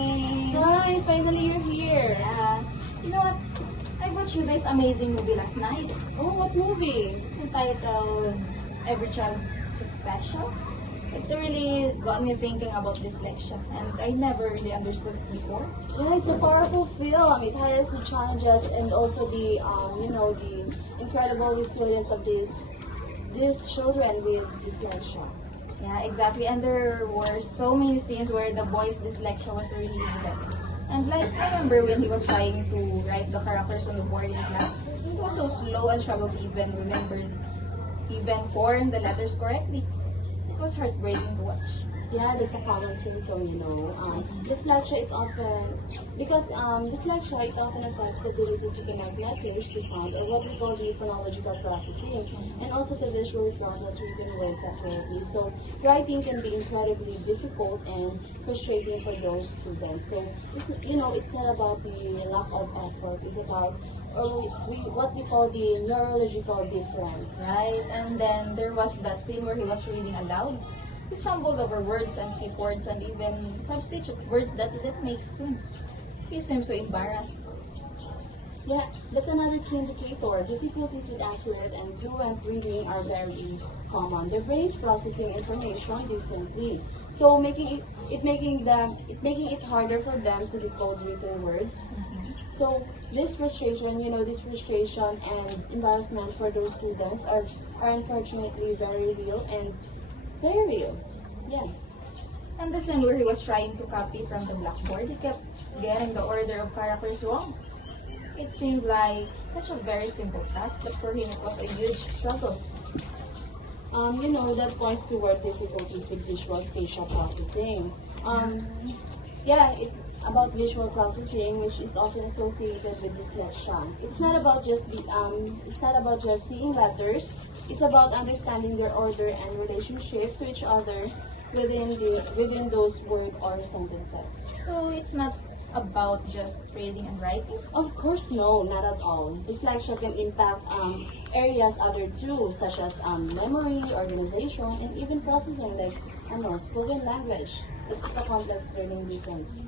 morning. Hi, finally you're here. Yeah. You know what? I watched you this amazing movie last night. Oh, what movie? It's entitled Every Child is Special. It really got me thinking about dyslexia, and I never really understood it before. Yeah, it's a powerful film. It highlights the challenges and also the the incredible resilience of these children with dyslexia. Yeah, exactly. And there were so many scenes where the boy's dyslexia was really evident. And like, I remember when he was trying to write the characters on the board in class, he was so slow and struggled to even form the letters correctly. It was heartbreaking to watch. Yeah, that's a common symptom, Dyslexia, it often affects the ability to connect letters to sound, or what we call the phonological processing, and also to visually process written words accurately. So, writing can be incredibly difficult and frustrating for those students. So, it's not about the lack of effort, it's about what we call the neurological difference. Right? And then there was that scene where he was reading aloud. He stumbled over words and skip words and even substitute words that didn't make sense. He seemed so embarrassed. Yeah, that's another key indicator. Difficulties with accurate and fluent reading are very common. The brain's processing information differently, so making it harder for them to decode written words. So this frustration and embarrassment for those students are unfortunately very real and very real. Yeah. And the scene where he was trying to copy from the blackboard, he kept getting the order of characters wrong. It seemed like such a very simple task, but for him it was a huge struggle. That points toward difficulties with visual spatial processing. About visual processing, which is often associated with dyslexia. It's not about just seeing letters. It's about understanding their order and relationship to each other within those words or sentences. So it's not about just reading and writing. Of course, no, not at all. Dyslexia can impact areas other too, such as memory, organization, and even processing like spoken language. It's a complex learning difference.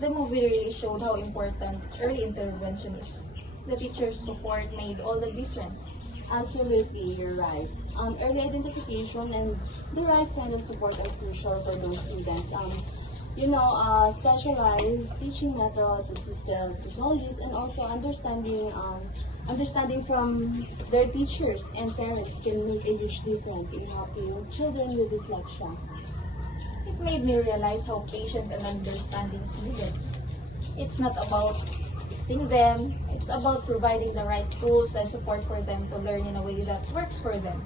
The movie really showed how important early intervention is. The teacher's support made all the difference. Absolutely, you're right. Early identification and the right kind of support are crucial for those students. Specialized teaching methods, assistive technologies, and also understanding from their teachers and parents can make a huge difference in helping children with dyslexia. It made me realize how patience and understanding is needed. It's not about fixing them, it's about providing the right tools and support for them to learn in a way that works for them.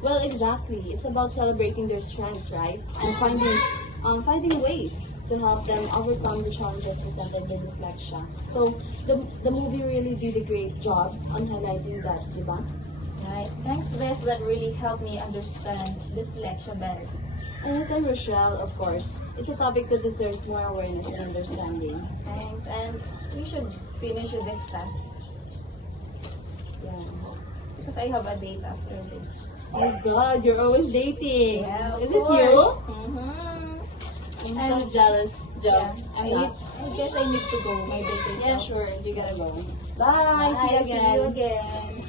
Well, exactly. It's about celebrating their strengths, right? And finding ways to help them overcome the challenges presented by dyslexia. So the movie really did a great job on highlighting that, diba? Right. Thanks, Des, that really helped me understand dyslexia better. Anytime, Rochelle, of course. It's a topic that deserves more awareness and understanding. Thanks, and we should finish with this task Yeah. because I have a date after this. Oh my God, you're always dating. Yeah, of Is course. it you? Mm-hmm. I'm so jealous, Joe. Yeah, I'm not. I guess I need to go. My date is Yeah, out. sure. You gotta go. Bye. Bye. See you again. See you again.